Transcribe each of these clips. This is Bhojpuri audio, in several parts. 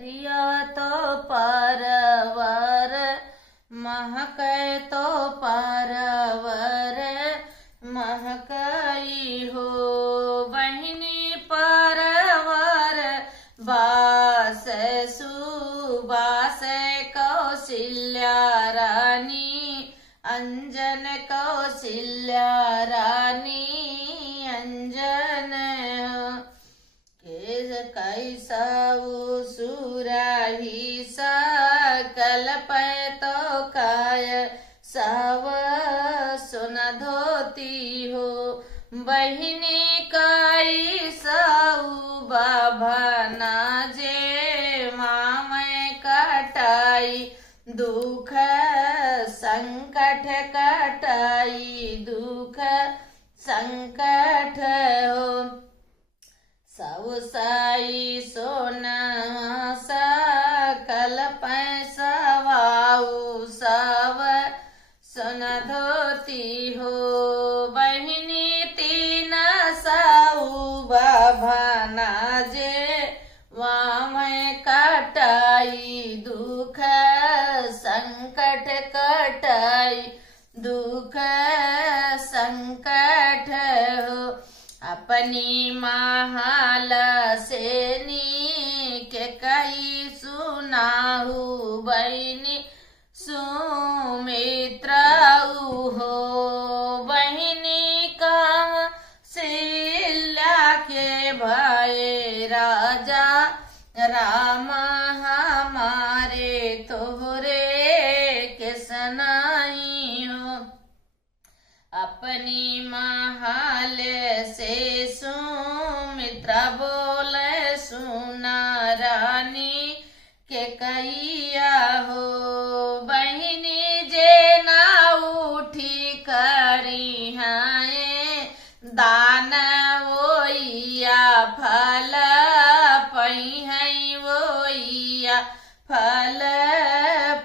रिया तो पारवर महकै तो पारवर महकई हो बहिनी परवर बास सुबास कौशल्या रानी अंजन कौशल्या रानी अंजन कैसा सुराही सकल पैतो काय साव सुन धोती हो बहिनी काई साऊ बाभना जे मामै कटाई दुख संकट कटाई दुख संकट हो साई सोना सकल पैसा वाऊ सब सुन धोती हो बहिनी तीन साऊ बाभना जे वामै कटाई दुख संकट कटाई दुख संकट हो अपनी महाल सेनी के कही सुनाहु बहिनी सुमित्रा हो बहिनी का सिल्या के भाई राजा राम हमारे तोहरे के सनाई हो अपनी महाल से सुमित्रा बोले सुना रानी के कैया हो बहिनी जे ना उठी करी है दान वोइया फल पई है वोइया फल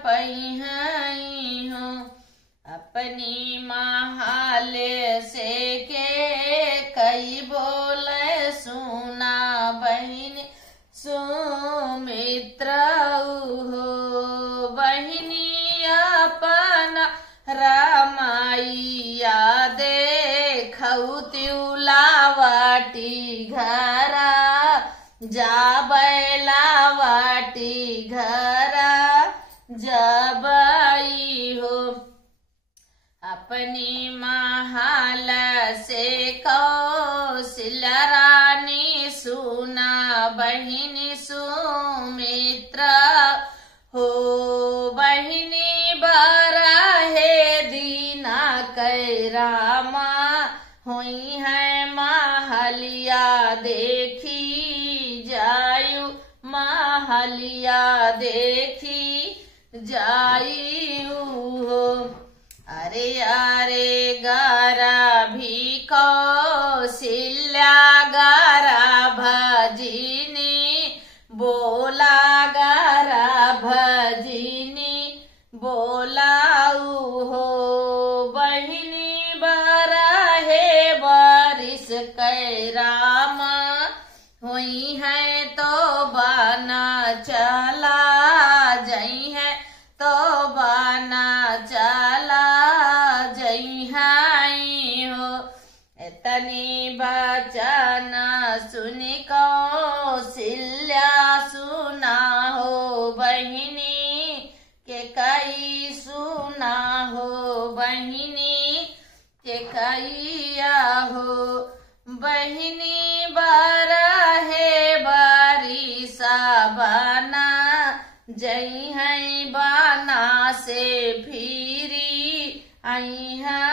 पई है हो अपनी महाल से के कई बोले सुना बहिनी सुमित्रा हो बहिनी अपना रामाइया देखऊ त्युलावाटी घरा जाबैलावाटी घरा जबई हो अपनी महाल से कौशल्या रानी सुना बहिनी सुमित्रा हो बहिनी बारहे दीना कै रामा हुई है महलिया देखी जायु महलिया देखी जायु हो अरे अरे गारा भी कौशल्या गारा भजिनी बोला गारा भजिनी बोलाऊ हो बहिनी बरहे बारिश कै राम हुई है तो बना चला जई है तो बना चला तनी बचन सुनि कौशल्या सुना हो बहिनी के कई सुना हो बहिनी के कैया हो बहिनी बरहे बारिशा बना जई है बना से फिरी आई है